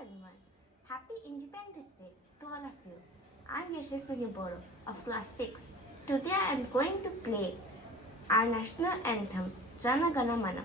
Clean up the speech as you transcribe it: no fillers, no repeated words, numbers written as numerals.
everyone. Happy Independence Day to all of you. I'm Yashaswini Boro of class 6. Today I am going to play our national anthem, Jana Gana Mana.